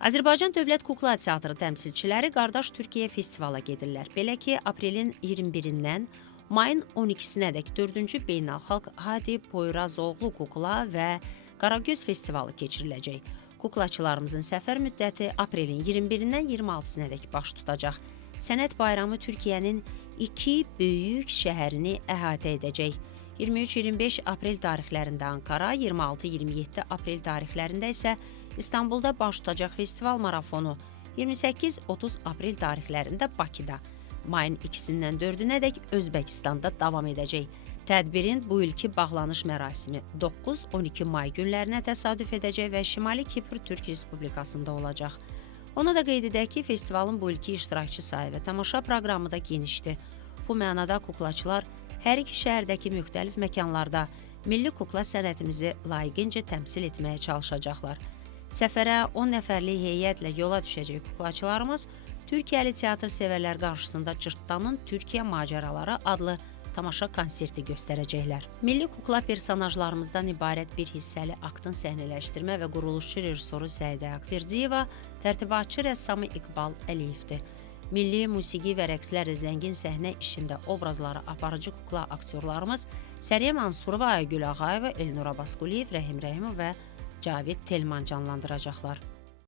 Azərbaycan Dövlət Kukla Teatrı təmsilçiləri qardaş Türkiyə festivala gedirlər. Belə ki, aprelin 21-dən mayın 12-sinədək 4-cü Beynəlxalq Hadi Poyrazoğlu Kukla və Qaragöz festivalı keçiriləcək. Kuklaçılarımızın səfər müddəti aprelin 21-dən 26-sinədək baş tutacaq. Sənət bayramı Türkiyənin 2 böyük şəhərini əhatə edəcək. 23-25 aprel tarixlərində Ankara, 26-27 aprel tarixlərində isə İstanbulda baş tutacaq festival marafonu 28-30 aprel tarixlərində Bakıda, mayın 2-dən 4-ədək Özbəkistanda davam edəcək. Tədbirin bu ilki bağlanış mərasimi 9-12 may günlərinə təsadüf edəcək və Şimali Kipr Türk Respublikasında olacaq. Onu da qeyd edək ki, festivalın bu ilki iştirakçı sayı və tamaşa proqramı da genişdir. Bu mənada kuklaçılar hər iki şəhərdəki müxtəlif məkanlarda milli kukla sənətimizi layiqincə təmsil etməyə çalışacaqlar. Səfərə 10 nəfərlik heyətlə yola düşəcək kuklaçılarımız Türkiyəli teatr sevərlər qarşısında Cırtdanın Türkiyə macəraları adlı tamaşa konserti göstərəcəklər. Milli kukla personajlarımızdan ibarət bir hissəli aktın səhnələşdirmə və quruluşçu rejissoru Səidə Akverdiyeva, tərtibatçı rəssamı İqbal Əliyevdir. Milli musiqi və rəqslərlə zəngin səhnə işində obrazları aparıcı kukla aktyorlarımız Səriyə Mansurova, Aygül Ağayeva, Elnur Abbasquliyev, Rəhim Rəhimov və Cavid Telman canlandıracaqlar.